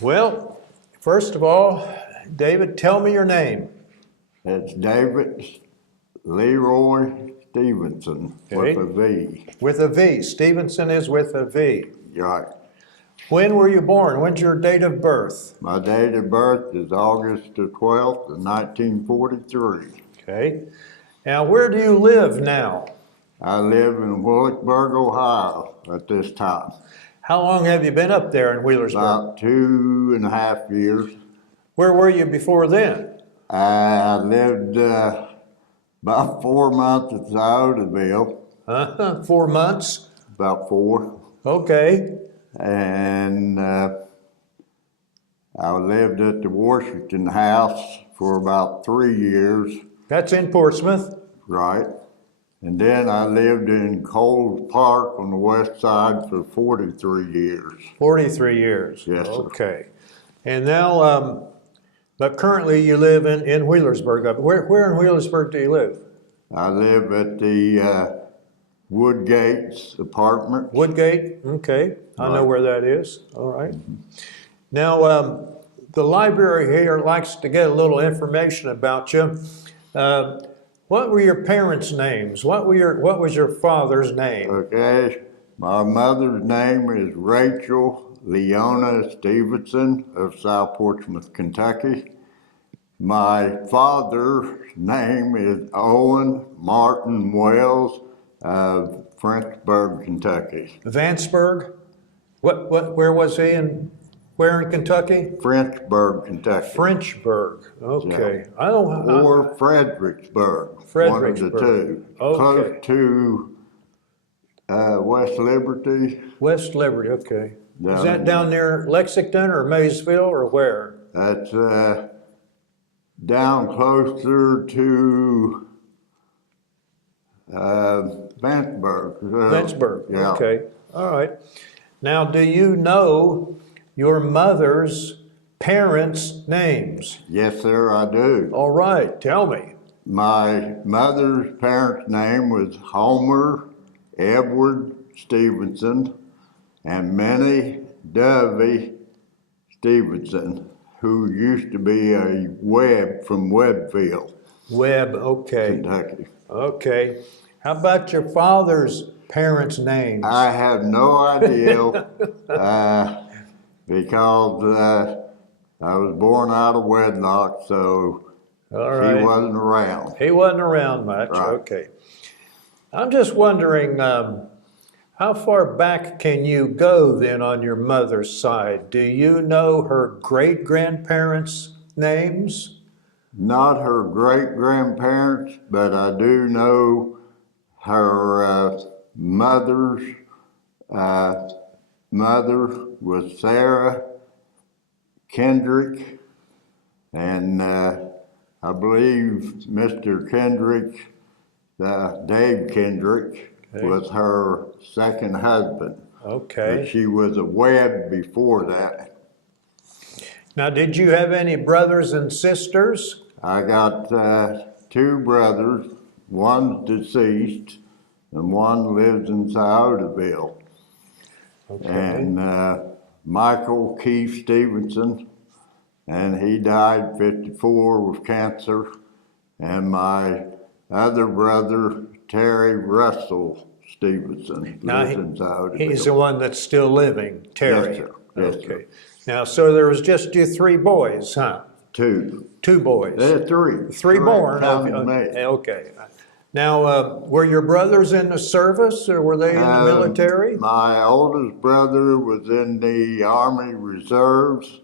Well, first of all, David, tell me your name. It's David Leroy Stevenson Okay. with a V. With a V. Stevenson is with a V. Right. When were you born? When's your date of birth? My date of birth is August the 12th of 1943. Okay. Now, where do you live now? I live in Willicksburg, Ohio at this time. How long have you been up there in Wheelersburg? About 2.5 years. Where were you before then? I lived about 4 months at Iodaville, 4 months? about 4. Okay. And I lived at the Washington House for about 3 years. That's in Portsmouth. Right. And then I lived in Coles Park on the west side for 43 years. 43 years. Yes, sir. Okay. And now, but currently you live in Wheelersburg. Where in Wheelersburg do you live? I live at the Woodgates apartment. Woodgate? Okay. I know Right. where that is. All right. Now, the library here likes to get a little information about you. What were your parents' names? What was your father's name? Okay. My mother's name is Rachel Leona Stevenson of South Portsmouth, Kentucky. My father's name is Owen Martin Wells of Frenchburg, Kentucky. Vanceburg? Where was he where in Kentucky? Frenchburg, Kentucky. Frenchburg. Okay. Yeah. I don't know. Or Fredericksburg. Fredericksburg. One of the two. Okay. Close to West Liberty. West Liberty, okay. Is Down that down near Lexington or Maysville or where? That's down closer to Vanceburg. Vanceburg, Yeah. okay. All right. Now, do you know your mother's parents' names? Yes, sir, I do. All right, tell me. My mother's parents' name was Homer Edward Stevenson and Minnie Dovey Stevenson, who used to be a Webb from Webbville, Webb, okay. Kentucky. Okay. How about your father's parents' names? I have no idea because I was born out of wedlock, so All right. he wasn't around. He wasn't around much, Right. okay. I'm just wondering, how far back can you go then on your mother's side? Do you know her great-grandparents' names? Not her great-grandparents, but I do know her mother's mother was Sarah Kendrick, and I believe Mr. Kendrick, Dave Kendrick, Okay. was her second husband. Okay. But she was a Webb before that. Now, did you have any brothers and sisters? I got 2 brothers, one's deceased, and one lives in Iodaville. Okay. And Michael Keith Stevenson, and he died 54 with cancer. And my other brother, Terry Russell Stevenson, Now, lives in Iodaville. he's the one that's still living, Terry. Yes, sir. Yes, Okay. sir. Now, so there was just you 3 boys, huh? 2. 2 boys. There's 3. 3 born. Counting me. Okay. Now, were your brothers in the service or were they in the military? My oldest brother was in the Army Reserves,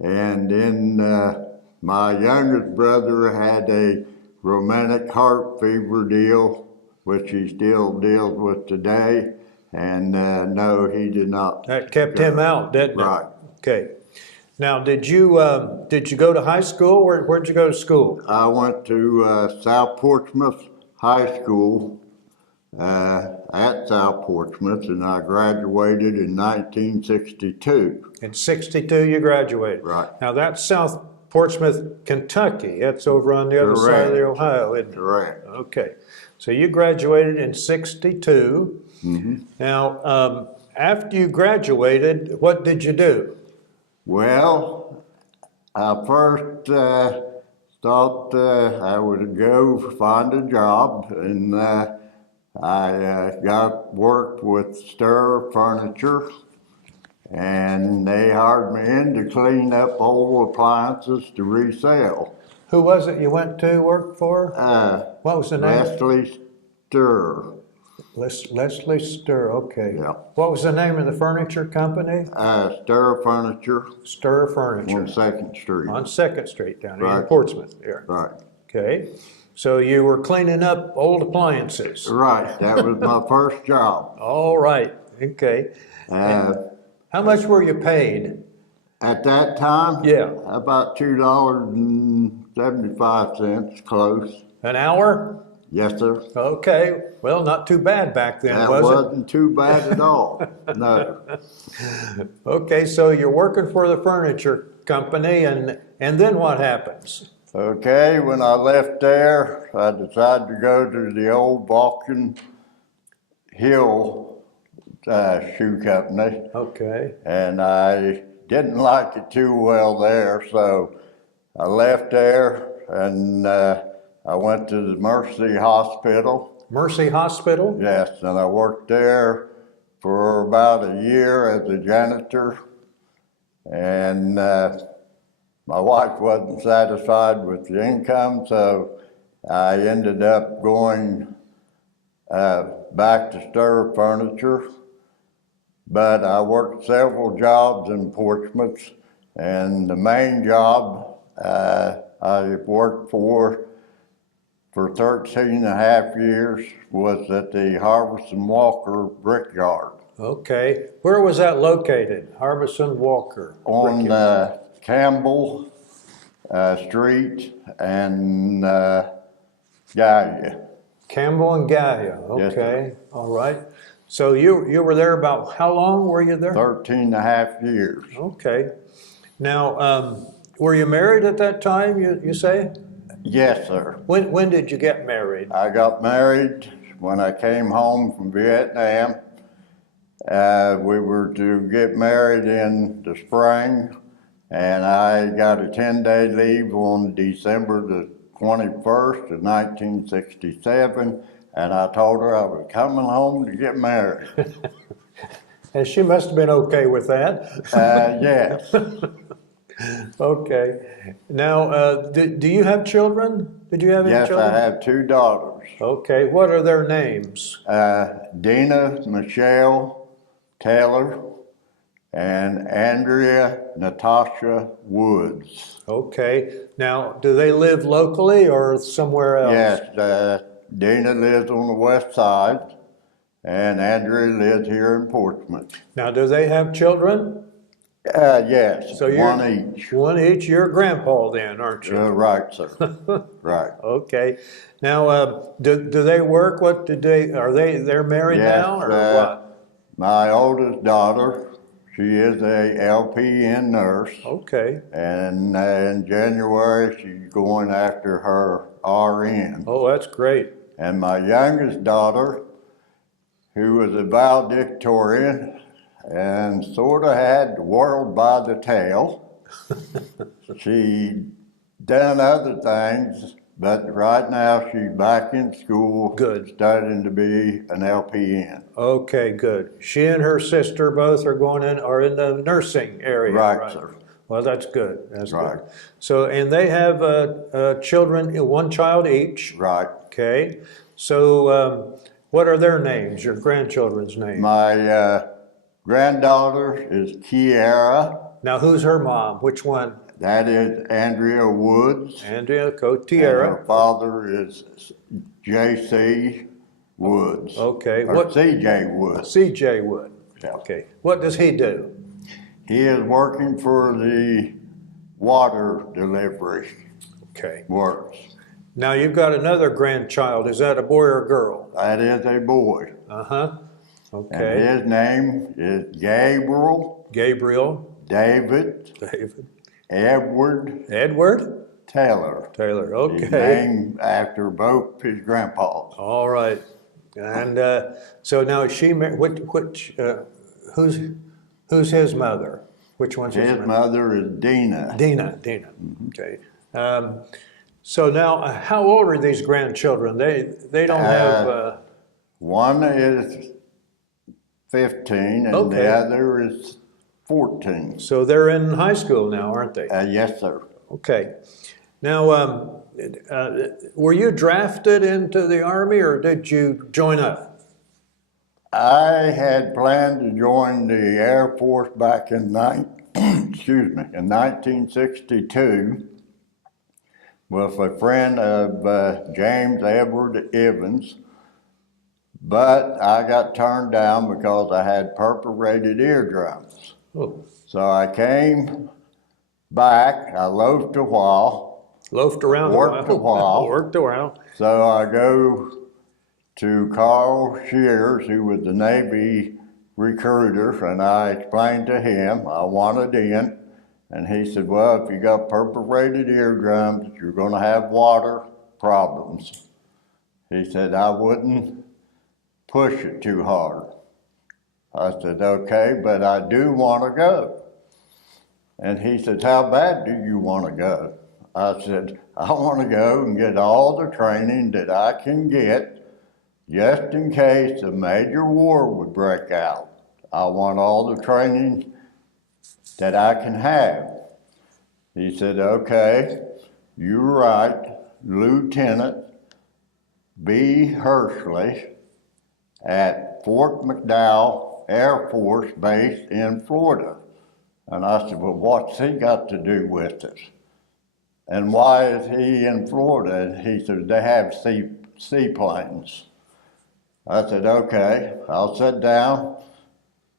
and then my youngest brother had a romantic heart fever deal, which he still deals with today, and no, he did not. That kept him out, didn't it? Right. Okay. Now, did you go to high school? Where'd you go to school? I went to South Portsmouth High School at South Portsmouth, and I graduated in 1962. In 62, you graduated. Right. Now, that's South Portsmouth, Kentucky. That's over on the other side of the Correct. Ohio, isn't it? Correct. Okay. So you graduated in 62. Mm-hmm. Now, after you graduated, what did you do? Well, I first thought I would go find a job, and I got work with Stir Furniture, and they hired me in to clean up old appliances to resell. Who was it you went to work for? What was the name? Leslie Stir. Leslie Stir, okay. Yeah. What was the name of the furniture company? Stir Furniture Stir Furniture. on 2nd Street. On 2nd Street down here in Right. Portsmouth there. Right. Okay. So you were cleaning up old appliances. Right. That was my first job. All right. Okay. How much were you paid? At that time, Yeah. about $2.75, close. An hour? Yes, sir. Okay. Well, not too bad back then, That was wasn't too bad at all. No. it? Okay. So you're working for the furniture company, and then what happens? Okay, when I left there, I decided to go to the old Vulcan Hill shoe company, Okay. and I didn't like it too well there, so I left there and I went to the Mercy Hospital. Mercy Hospital? Yes, and I worked there for about a year as a janitor, and my wife wasn't satisfied with the income, so I ended up going back to Stir Furniture. But I worked several jobs in Portsmouth, and the main job I worked for 13 and a half years was at the Harbison Walker Brickyard Okay. Where was that located? Harbison Walker. on Brickyard. Campbell Street and Gallia. Campbell and Gaia. Yes, sir. Okay. All right. So you were there about how long were you there? 13 and a half years. Okay. Now, were you married at that time, you say? Yes, sir. When did you get married? I got married when I came home from Vietnam. We were to get married in the spring, and I got a 10-day leave on December the 21st of 1967, and I told her I was coming home to get married. And she must have been okay with that. Yes. Okay. Now, do you have children? Did you have any Yes, children? I have two daughters. Okay. What are their names? Dina Michelle Taylor and Andrea Natasha Woods. Okay. Now, do they live locally or somewhere else? Yes, Dina lives on the west side, and Andrea lives here in Portsmouth. Now, do they have children? Yes, So you're one each. One each. You're a grandpa then, aren't you? Right, sir. Right. Okay. Now, do they work? What did they're married Yes, now or what? My oldest daughter, she is a LPN nurse, Okay. and in January she's going after her RN. Oh, that's great. And my youngest daughter, who was a valedictorian and sort of had the world by the tail, she done other things, but right now she's back in school. Good. Studying to be an LPN. Okay, good. She and her sister both are in the nursing area. Right, sir. Well, that's good. That's Right. good. So, and they have children, one child each. Right. Okay. So, what are their names? Your grandchildren's names? My granddaughter is Kiara. Now, who's her mom? Which one? That is Andrea Woods. Andrea And her Cotiera. father is J.C. Woods. Okay. Or What? C.J. Woods. C.J. Wood. Yeah. Okay. What does he do? He is working for the water delivery Okay. works. Now you've got another grandchild. Is that a boy or a girl? That is a boy. Uh-huh. And Okay. his name is Gabriel Gabriel, David David, Edward Edward, Taylor. Taylor. He's Okay. named after both his grandpas. All right. And so now is she who's his mother? Which one's his His mother? mother is Dina. Dina. Okay. So now, how old are these grandchildren? They don't have. One is 15 and Okay. the other is 14. So they're in high school now, aren't they? Yes, sir. Okay. Now, were you drafted into the Army or did you join up? I had planned to join the Air Force back in in 1962 with a friend of James Edward Evans, but I got turned down because I had perforated eardrums. Oh, So I came back, I loafed a while, loafed around Worked a while. Worked a while. so I go to Carl Shears, who was the Navy recruiter, and I explained to him I wanted in, and he said, well, if you got perforated eardrums, you're gonna have water problems. He said, I wouldn't push it too hard. I said, okay, but I do wanna go. And he said, how bad do you wanna go? I said, I wanna go and get all the training that I can get just in case a major war would break out. I want all the training that I can have. He said, okay, you're right, Lieutenant B. Hershey at Fort McDowell Air Force Base in Florida. And I said, well, what's he got to do with it? And why is he in Florida? And he said, they have seaplanes. I said, okay, I'll sit down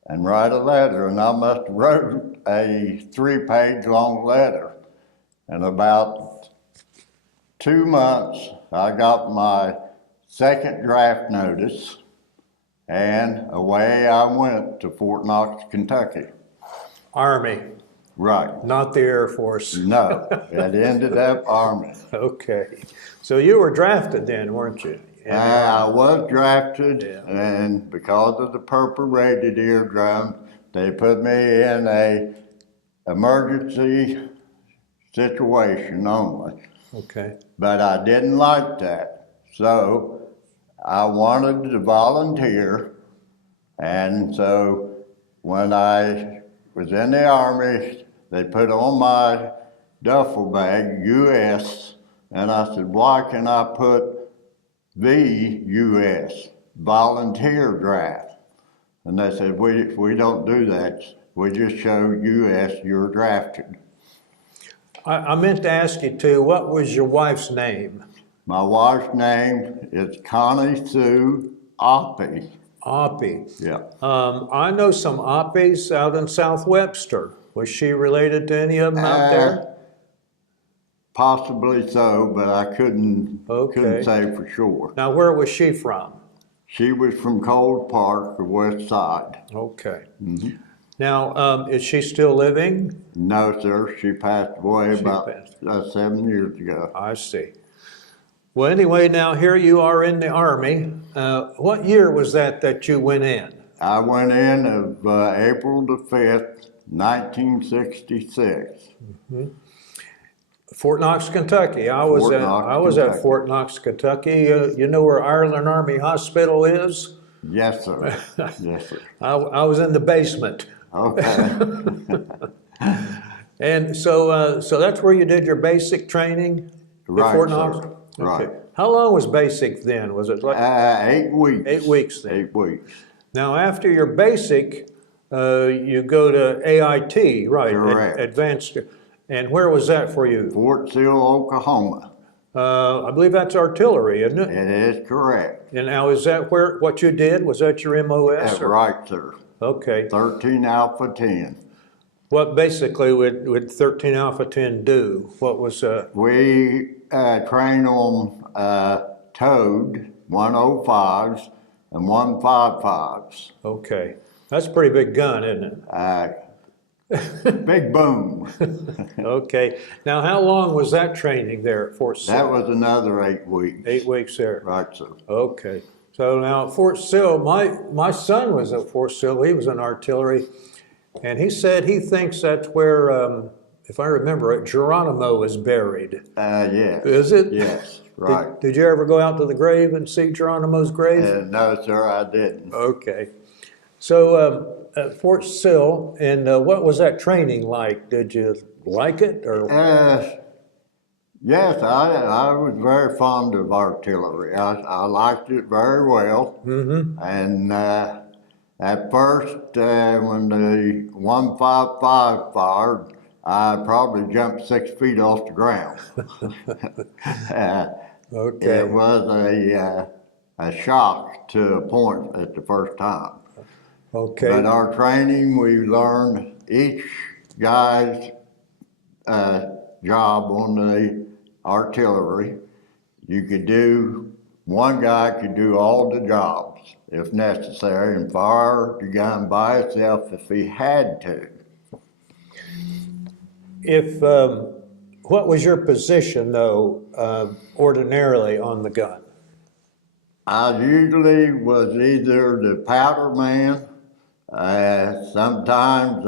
and write a letter. And I must have wrote a 3-page long letter. In about 2 months, I got my second draft notice, and away I went to Fort Knox, Kentucky. Army, Right. not the Air Force. No, it ended up Army. Okay. So you were drafted then, weren't you? I was drafted, Yeah. and because of the perforated eardrum, they put me in a emergency situation only. Okay. But I didn't like that, so I wanted to volunteer, and so when I was in the Army, they put on my duffel bag, U.S., and I said, why can I put VUS, volunteer draft? And they said, we don't do that. We just show US you're drafted. I meant to ask you too, what was your wife's name? My wife's name is Connie Sue Oppie. Oppie. Yeah. I know some Oppies out in South Webster. Was she related to any of them out there? Possibly so, but I couldn't say for sure. Now, where was she from? She was from Cold Park, the west side. Okay. Now, is she still living? No, sir. She passed away She about passed. 7 years ago. I see. Well, anyway, now here you are in the Army. What year was that you went in? I went in of April the 5th, 1966. Fort Knox, Kentucky. I was at Kentucky. Fort Knox, Kentucky. You know where Ireland Army Hospital is? Yes, sir. Yes, sir. I was in the basement. Okay. And so that's where you did your basic training at Right, Fort sir. Knox? Right. How long was basic then? Was it like 8 weeks. 8 weeks then? 8 weeks. Now, after your basic, you go to AIT, right? Correct. Advanced. And where was that for you? Fort Sill, Oklahoma. I believe that's artillery, isn't it? It is correct. And now, is that what you did? Was that your MOS? That's right, sir. Okay. 13 Alpha 10. What basically would 13 Alpha 10 do? What was, We train on towed 105s and 155s. okay. That's a pretty big gun, isn't it? Big boom. Okay. Now, how long was that training there at Fort Sill? That was another 8 weeks. 8 weeks there. Right, sir. Okay. So now at Fort Sill, my son was at Fort Sill. He was in artillery. And he said he thinks that's where, if I remember it, Geronimo is buried. Yes. Is it? Yes, right. Did you ever go out to the grave and see Geronimo's grave? No, sir, I didn't. Okay. So at Fort Sill, and what was that training like? Did you like it, or? Yes, I was very fond of artillery. I liked it very well. Mm-hmm. And at first, when the 155 fired, I probably jumped 6 feet off the ground. Okay. It was a shock to a point at the first time. Okay. But our training, we learned each guy's job on the artillery. One guy could do all the jobs if necessary and fire the gun by itself if he had to. If what was your position though, ordinarily on the gun? I usually was either the powder man. Sometimes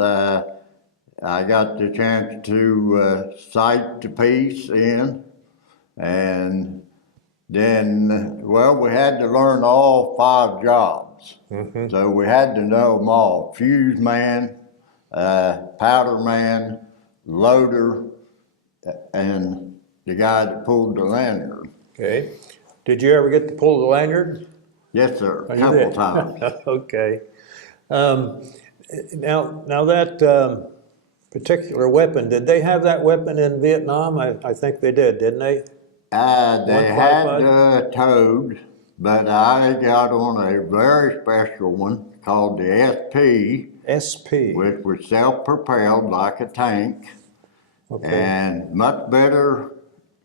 I got the chance to sight the piece in, and then, well, we had to learn all 5 jobs. Mm-hmm. So we had to know them all: fuse man, powder man, loader, and the guy that pulled the lanyard. Okay. Did you ever get to pull the lanyard? Yes, sir, Oh, a you couple did? times. Okay. Now that particular weapon, did they have that weapon in Vietnam? I think they did, didn't they? They had 155? Toad, but I got on a very special one called the SP, SP. which was self-propelled like a tank, Okay. and much better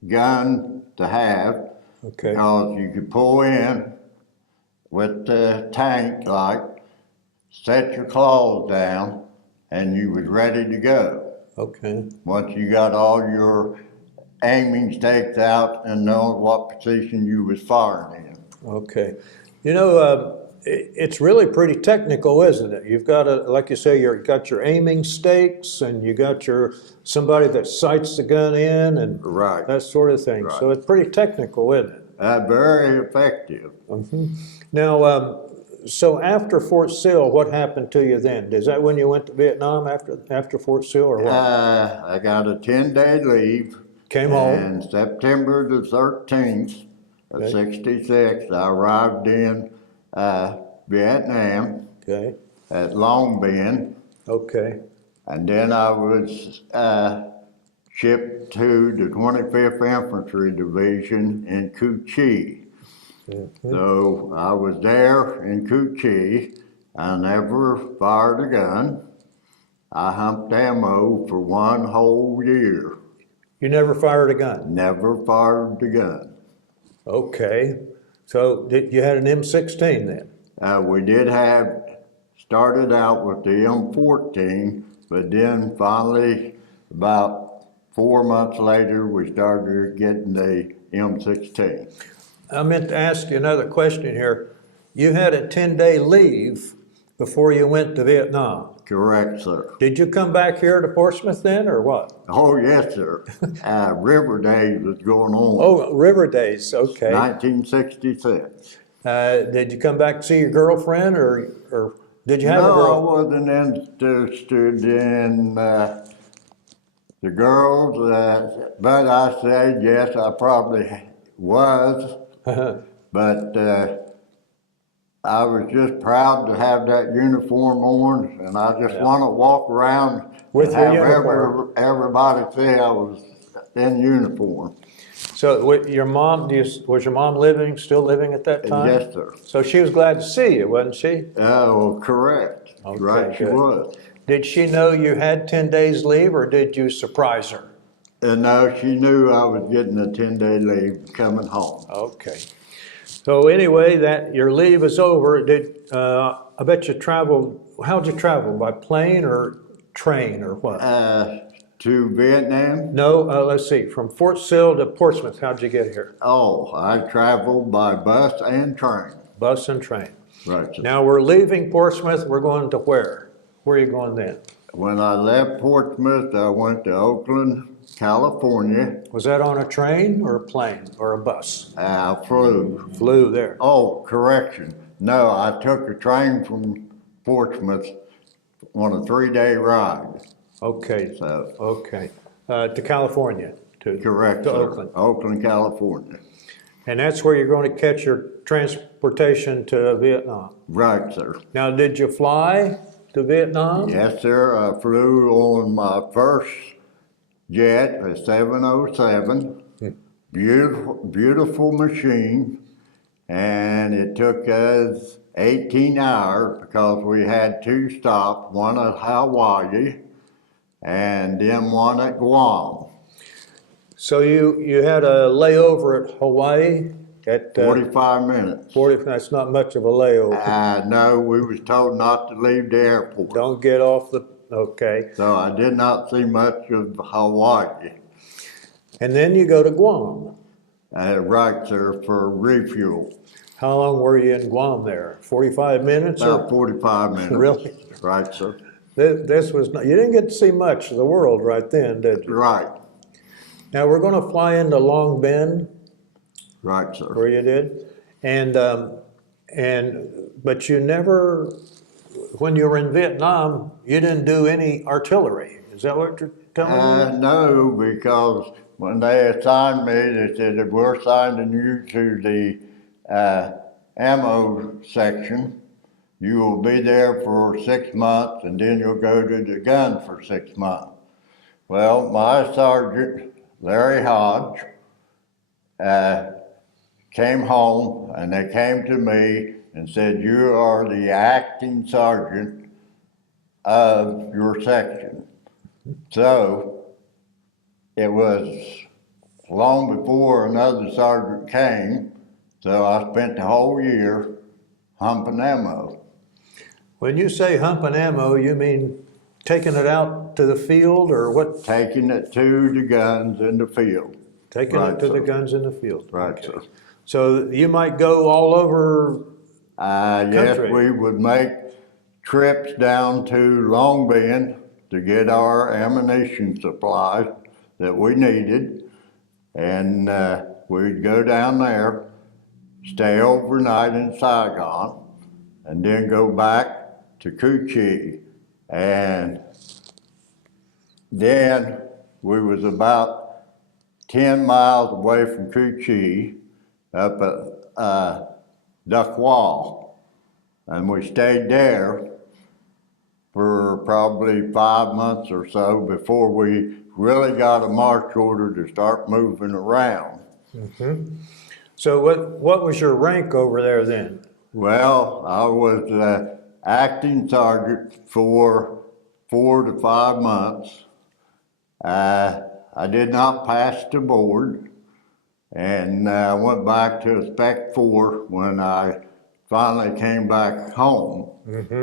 gun to have Okay. because you could pull in with the tank, like set your claws down, and you was ready to go. Okay. Once you got all your aiming stakes out and know what position you was firing in. Okay. You know, it's really pretty technical, isn't it? You've got like you say, you've got your aiming stakes, and you got somebody that sights the gun in, and Right. that sort of thing. Right. So it's pretty technical, isn't it? Very effective. Now, so after Fort Sill, what happened to you then? Is that when you went to Vietnam after Fort Sill, or what? I got a 10-day leave. Came home. And September the 13th of Okay. 66, I arrived in Vietnam Okay. at Long Binh. Okay. And then I was shipped to the 25th Infantry Division in Cu Chi. So I was there in Cu Chi. I never fired a gun. I humped ammo for 1 whole year. You never fired a gun? Never fired the gun. Okay. So you had an M16 then? We did started out with the M14, but then finally, about 4 months later, we started getting the M16. I meant to ask you another question here. You had a 10-day leave before you went to Vietnam. Correct, sir. Did you come back here to Portsmouth then, or what? Oh, yes, sir. River Days was going on. Oh, River Days, okay. 1966. Did you come back to see your girlfriend, or did you have a No, I girl? wasn't interested in the girls, but I said yes, I probably was. But I was just proud to have that uniform on, and I just want to walk around With and your have uniform. everybody say I was in uniform. So your mom, was your mom still living at that time? Yes, sir. So she was glad to see you, wasn't she? Oh, correct. Okay, Right, she good. was. Did she know you had 10 days leave, or did you surprise her? And no, she knew I was getting a 10-day leave coming home. Okay. So anyway, that your leave is over. I bet you traveled, how'd you travel? By plane or train or what? To Vietnam? No, let's see, from Fort Sill to Portsmouth, how'd you get here? Oh, I traveled by bus and train. Bus and train. Right. Now we're leaving Portsmouth, we're going to where? Where are you going then? When I left Portsmouth, I went to Oakland, California. Was that on a train or a plane or a bus? I flew. Flew there. Oh, correction. No, I took a train from Portsmouth on a 3-day ride. Okay, So, okay. To California, correct, to sir. Oakland. Oakland, California. And that's where you're going to catch your transportation to Vietnam. Right, sir. Now, did you fly to Vietnam? Yes, sir. I flew on my first jet, a 707. Beautiful, beautiful machine. And it took us 18 hours because we had 2 stops, one at Hawaii and then one at Guam. So you had a layover at Hawaii at 45 minutes. 40. That's not much of a layover. No, we was told not to leave the airport. Don't get off the. Okay. So I did not see much of Hawaii. And then you go to Guam. Right, sir, for refuel. How long were you in Guam there? 45 minutes? About 45 minutes. Really? Right, sir. This was not, you didn't get to see much of the world right then, did you? Right. Now we're going to fly into Long Binh, Right, sir. where you did, but you never, when you were in Vietnam, you didn't do any artillery. Is that what you're telling me? No, because when they assigned me, they said, we're assigning you to the ammo section. You will be there for 6 months and then you'll go to the gun for 6 months. Well, my sergeant, Larry Hodge, came home and they came to me and said, you are the acting sergeant of your section. So it was long before another sergeant came, so I spent the whole year humping ammo. When you say humping ammo, you mean taking it out to the field or what? Taking it to the guns in the field. Taking Right, it to the sir. guns in the field. Right, Okay. sir. So you might go all over. Yes, Country. we would make trips down to Long Binh to get our ammunition supplies that we needed. And we'd go down there, stay overnight in Saigon, and then go back to Cu Chi. And then we was about 10 miles away from Cu Chi, up at Duck Wall. And we stayed there for probably 5 months or so before we really got a march order to start moving around. So what was your rank over there then? Well, I was acting sergeant for 4 to 5 months. I did not pass the board, and I went back to a Spec 4 when I finally came back home.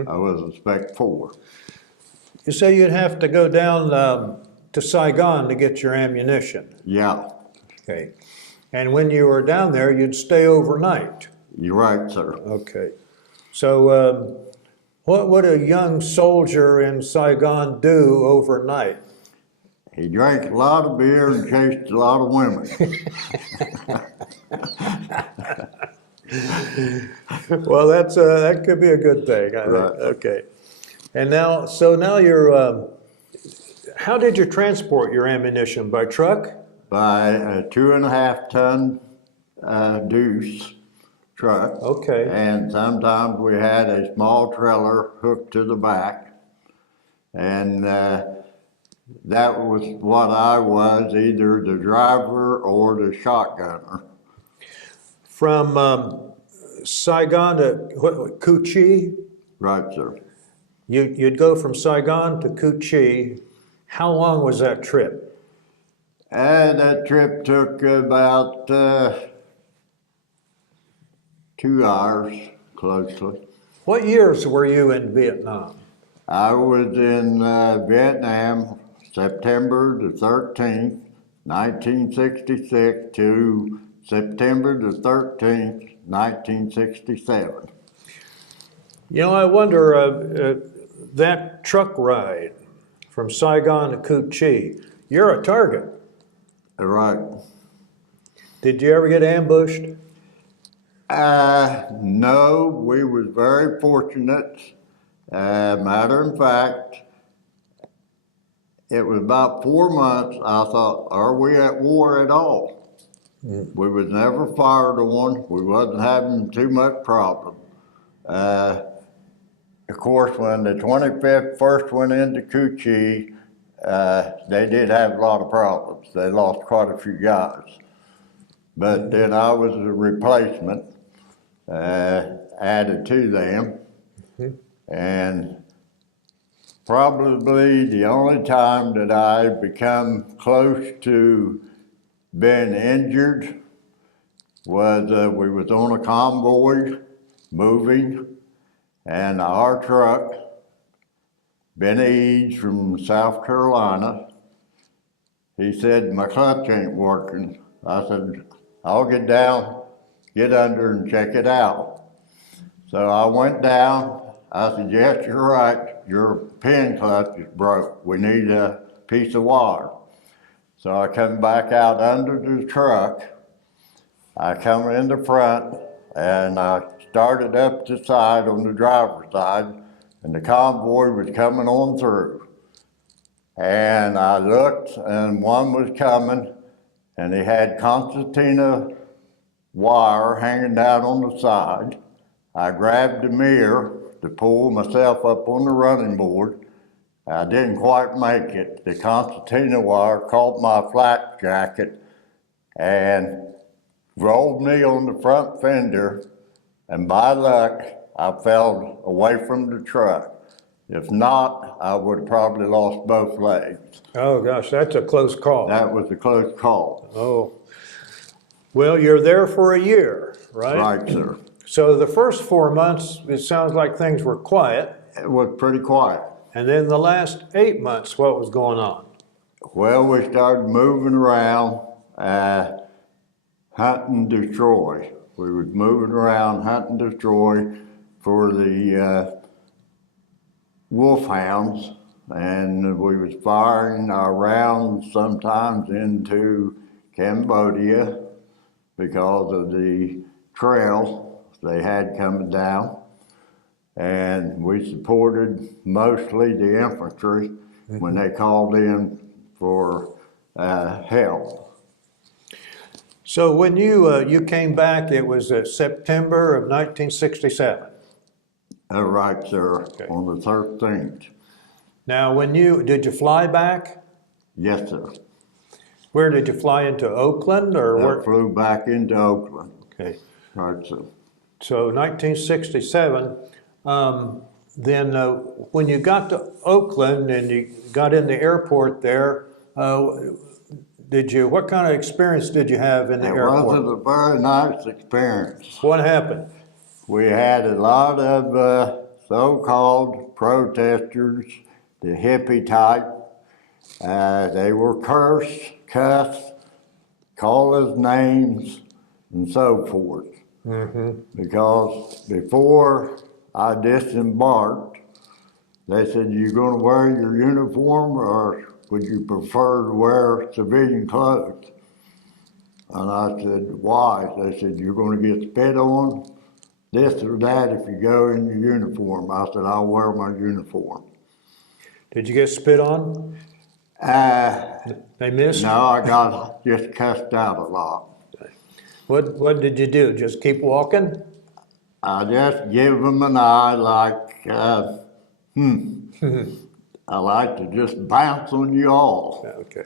I was a Spec 4. You say you'd have to go down to Saigon to get your ammunition. Yeah, Okay. And when you were down there, you'd stay overnight. you're right, sir. Okay. So what would a young soldier in Saigon do overnight? He drank a lot of beer and chased a lot of women. Well, that could be a good thing, I think. Right. Okay. And now you're, how did you transport your ammunition? By truck? By a 2.5 ton deuce truck. Okay. And sometimes we had a small trailer hooked to the back. And that was what I was, either the driver or the shotgunner. From Saigon to Cu Chi? Right, sir. You'd go from Saigon to Cu Chi. How long was that trip? And that trip took about 2 hours, closely. What years were you in Vietnam? I was in Vietnam September the 13th, 1966 to September the 13th, 1967. You know, I wonder, that truck ride from Saigon to Cu Chi, you're a target. Right. Did you ever get ambushed? No, we was very fortunate. Matter of fact, it was about 4 months, I thought, are we at war at all? We was never fired on, we wasn't having too much problem. Of course, when the 25th first went into Cu Chi, they did have a lot of problems. They lost quite a few guys. But then I was a replacement, added to them. And probably the only time that I become close to being injured was we was on a convoy moving, and our truck, Benny Eads from South Carolina, he said, my clutch ain't working. I said, I'll get down, get under and check it out. So I went down, I said, yes, you're right, your pin clutch is broke. We need a piece of wire. So I come back out under the truck. I come in the front and I started up the side on the driver's side, and the convoy was coming on through. And I looked and one was coming, and he had concertina wire hanging down on the side. I grabbed the mirror to pull myself up on the running board. I didn't quite make it. The concertina wire caught my flak jacket and rolled me on the front fender, and by luck, I fell away from the truck. If not, I would have probably lost both legs. Oh gosh, that's a close call. That was a close call. Oh. Well, you're there for a year, right? Right, sir. So the first 4 months, it sounds like things were quiet. It was pretty quiet. And then the last 8 months, what was going on? Well, we started moving around, hunt and destroy. We was moving around, hunt and destroy for the wolfhounds, and we was firing our rounds sometimes into Cambodia because of the trail they had coming down. And we supported mostly the infantry when they called in for help. So when you came back, it was September of 1967. Right, sir, Okay. on the 13th. Now, did you fly back? Yes, sir. Where did you fly into Oakland or I where? flew back into Oakland. Okay. Right, sir. So 1967, then when you got to Oakland and you got in the airport there, what kind of experience did you have in the It airport? wasn't a very nice experience. What happened? We had a lot of so-called protesters, the hippie type. They were cussed, call us names, and so forth. Because before I disembarked, they said, you gonna wear your uniform or would you prefer to wear civilian clothes? And I said, why? They said, you're gonna get spit on, this or that if you go in your uniform. I said, I'll wear my uniform. Did you get spit on? They missed? No, I got just cussed out a lot. What did you do? Just keep walking? I just give them an eye like, I like to just bounce on you all. Okay.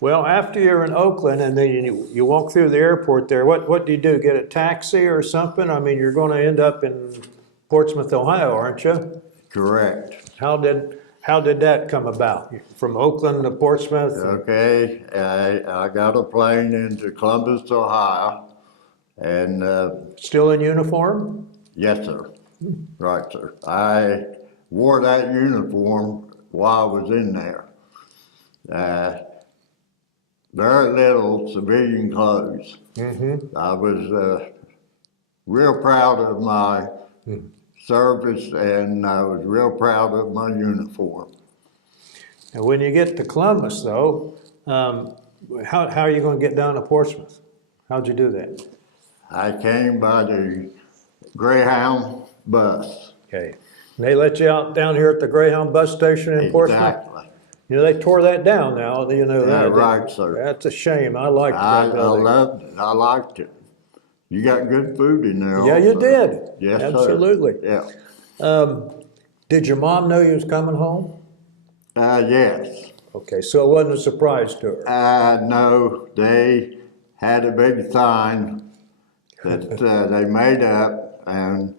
Well, after you're in Oakland and then you walk through the airport there, what do you do? Get a taxi or something? I mean, you're going to end up in Portsmouth, Ohio, aren't you? Correct. How did that come about? From Oakland to Portsmouth? Okay, I got a plane into Columbus, Ohio, and Still in uniform? yes, sir. Right, sir. I wore that uniform while I was in there. Very little civilian clothes. I was real proud of my service, and I was real proud of my uniform. And when you get to Columbus, though, how are you going to get down to Portsmouth? How'd you do that? I came by the Greyhound bus. Okay. And they let you out down here at the Greyhound bus station in Portsmouth? Exactly. You know, they tore that down now, you know Yeah, that. right, sir. That's a shame. I liked I that building. loved it. I liked it. You got good food in there. Yeah, you also. did. Yes, Absolutely. sir. Yeah. Did your mom know you was coming home? Yes. Okay, so it wasn't a surprise to her. No, they had a big sign that they made up, and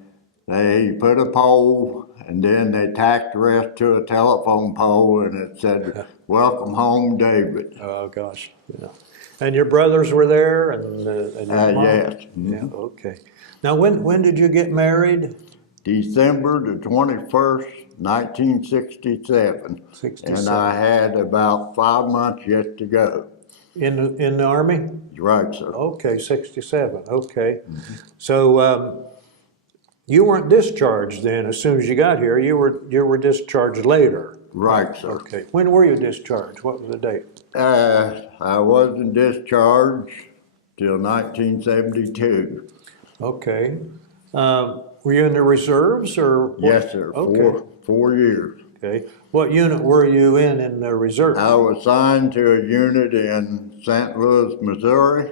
they put a pole, and then they tacked the rest to a telephone pole, and it said, "Welcome home, David." Oh, gosh. Yeah. And your brothers were there, and your mom? Yes. Yeah, okay. Now, when did you get married? December the 21st, 1967. 67. And I had about 5 months yet to go. In the Army? Right, sir. Okay, 67, okay. So you weren't discharged then as soon as you got here, you were discharged later? Right, sir. Okay, when were you discharged? What was the date? I wasn't discharged till 1972. Okay. Were you in the reserves or? what? Yes, sir. Okay. 4 years. Okay. What unit were you in the reserve? I was assigned to a unit in St. Louis, Missouri.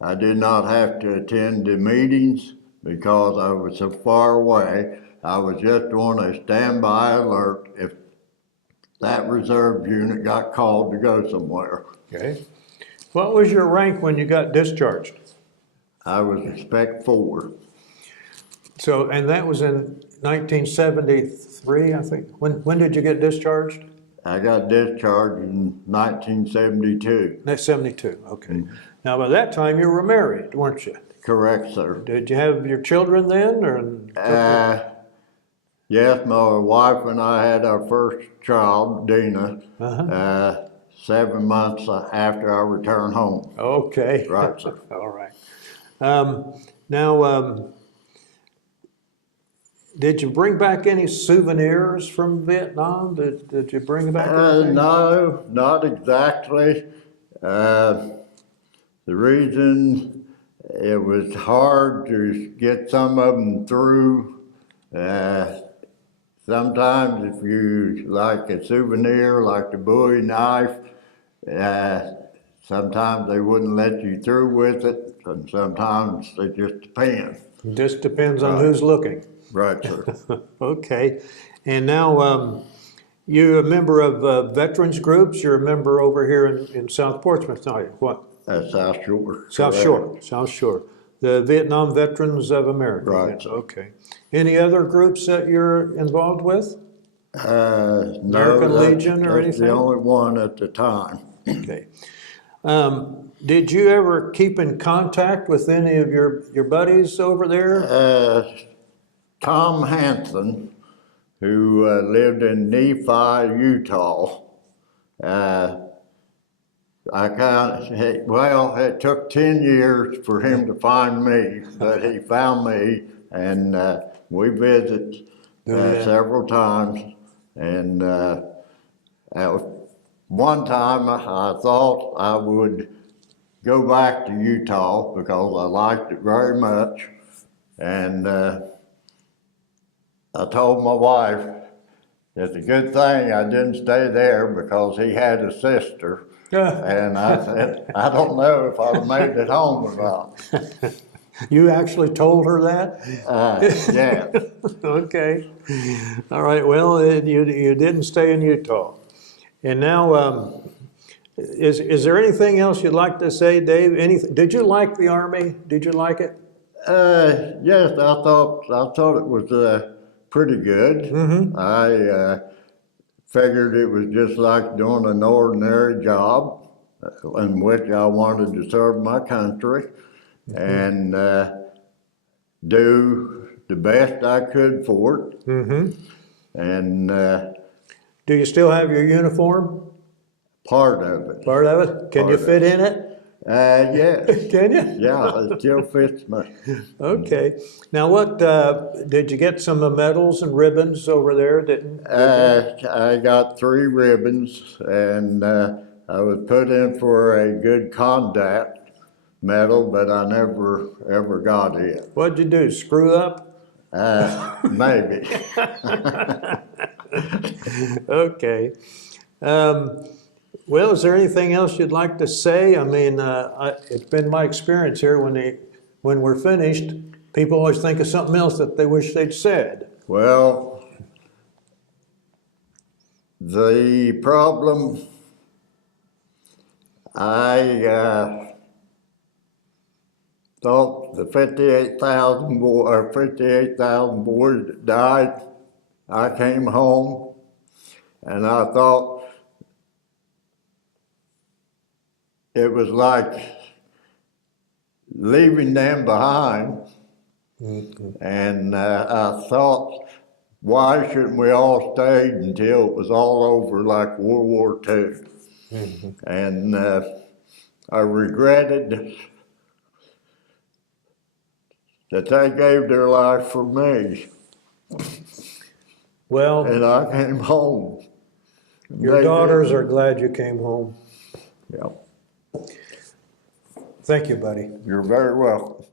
I did not have to attend the meetings because I was so far away. I was just on a standby alert if that reserve unit got called to go somewhere. Okay. What was your rank when you got discharged? I was a Spec 4. So, and that was in 1973, I think. When did you get discharged? I got discharged in 1972. That's 72, okay. Now, by that time, you were married, weren't you? Correct, sir. Did you have your children then, or? Yes, my wife and I had our first child, Dina, 7 months after I returned home. Okay. Right, sir. All right. Now, did you bring back any souvenirs from Vietnam? Did you bring back anything? No, not exactly. The reason it was hard to get some of them through, sometimes if you like a souvenir like the Bowie knife, sometimes they wouldn't let you through with it, and sometimes it just depends. It just depends on who's looking. Right, sir. Okay. And now, you're a member of veterans groups. You're a member over here in South Portsmouth, aren't you? What? South Shore. South correct. Shore. South Shore. The Vietnam Veterans of America. Right. Okay. Any other groups that you're involved with? No, American Legion or that's anything? the only one at the time. Okay. Did you ever keep in contact with any of your buddies over there? Tom Hanson, who lived in Nephi, Utah. It took 10 years for him to find me, but he found me, and we visited several times. And one time I thought I would go back to Utah because I liked it very much. And I told my wife, it's a good thing I didn't stay there because he had a sister. And I said, I don't know if I'd have made it home or not. You actually told her that? Yeah. Okay. All right. Well, you didn't stay in Utah. And now, is there anything else you'd like to say, Dave? Anything? Did you like the Army? Did you like it? Yes, I thought it was pretty good. Mm-hmm. I figured it was just like doing an ordinary job in which I wanted to serve my country and do the best I could for it. Mm-hmm. And Do you still have your uniform? part of it. Part of it? Can you fit in it? Yes. Can you? Yeah, it still fits me. Okay. Now, what did you get some medals and ribbons over there? Didn't? I got 3 ribbons, and I was put in for a good conduct medal, but I never ever got it. What'd you do? Screw up? Maybe. Okay. Well, is there anything else you'd like to say? I mean, it's been my experience here when we're finished, people always think of something else that they wish they'd said. Well, the problem, I thought the 58,000 boys that died, I came home and I thought it was like leaving them behind. And I thought, why shouldn't we all stay until it was all over like World War II? And I regretted that they gave their life for me. Well, And I came home. your They daughters didn't. are glad you came home. Yeah, Thank you, buddy. you're very welcome.